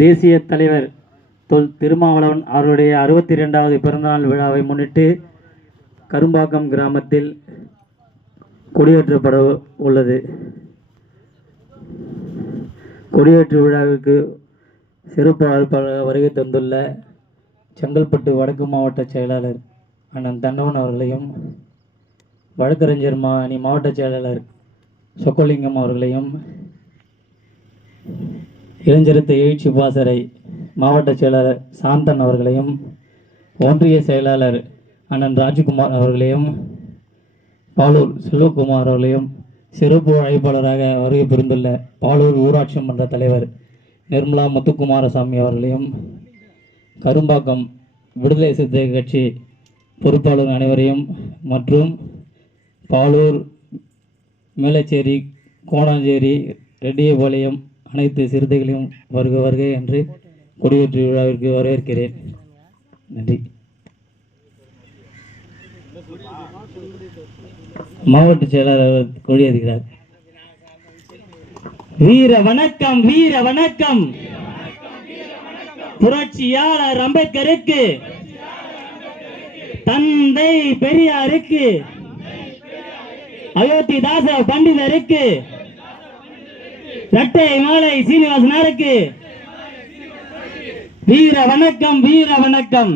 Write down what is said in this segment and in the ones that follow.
தேசிய தலைவர் தொல் திருமாவளவன் அவருடைய 62வது பிறந்தநாள் விழாவை முன்னிட்டு கரும்பாக்கம் கிராமத்தில் கொடியேற்றப்பட உள்ளது. கொடியேற்று விழாவிற்கு சிறப்பு அழைப்பாளர் வருகை தந்துள்ள செங்கல்பட்டு வடக்கு மாவட்ட செயலாளர் அண்ணன் தண்டவன் அவர்களையும், வழக்கறிஞர் அணி மாவட்ட செயலாளர் சொக்கலிங்கம் அவர்களையும், இளைஞரத்து எழுச்சி பாசறை மாவட்ட செயலாளர் சாந்தன் அவர்களையும், ஒன்றிய செயலாளர் அண்ணன் ராஜ்குமார் அவர்களையும், பாலூர் செல்வகுமார் அவர்களையும், சிறப்பு அழைப்பாளராக வருகை புரிந்துள்ள பாலூர் ஊராட்சி மன்ற தலைவர் நிர்மலா முத்துக்குமாரசாமி அவர்களையும், கரும்பாக்கம் விடுதலை சிறுத்தைகள் கட்சி பொறுப்பாளர் அனைவரையும் மற்றும் பாலூர், மேலச்சேரி, கோணாஞ்சேரி, ரெட்டியபாளையம் அனைத்து சிறுத்தைகளையும் வருக வருக என்று கொடியேற்று விழாவிற்கு வரவேற்கிறேன். நன்றி. மாவட்ட செயலாளர் கொடியேறுகிறார். வீர வணக்கம், வீர வணக்கம். புரட்சியாளர் அம்பேத்கருக்கு, தந்தை பெரியாருக்கு, அயோத்திதாச பண்டிதருக்கு, இரட்டை மாலை சீனிவாசனாருக்கு வீர வணக்கம், வீர வணக்கம்.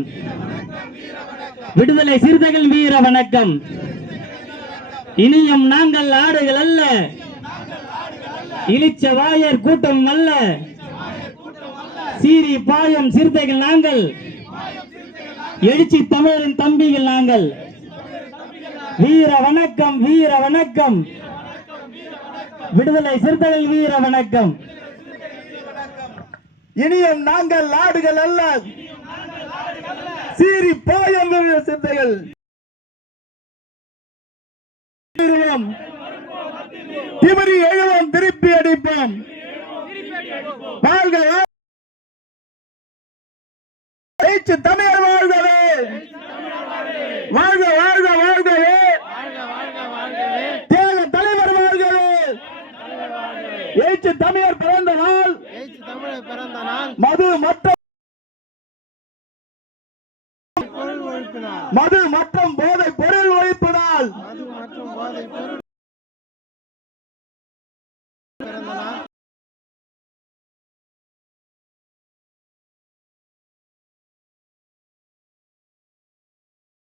விடுதலை சிறுத்தைகள் வீர வணக்கம். இனியும் நாங்கள் ஆடுகள் அல்ல, இளிச்ச வாயர் கூட்டம் அல்ல, சீரி பாயம் சிறுத்தைகள் நாங்கள், எழுச்சி தமிழரின் தம்பிகள் நாங்கள். வீர வணக்கம், வீர வணக்கம். விடுதலை சிறுத்தைகள் வீர வணக்கம். இனியும் நாங்கள் ஆடுகள் அல்ல, சீரி பாயம் சிறுத்தைகள். திமிரி எழுவோம், திருப்பி அடிப்போம். வாழ்க தமிழர், வாழ்கவே, வாழ்க வாழ்க வாழ்கவே, தேக தலைவர் வாழ்கவே. எழுச்சி தமிழர் பிறந்த நாள், மது மற்ற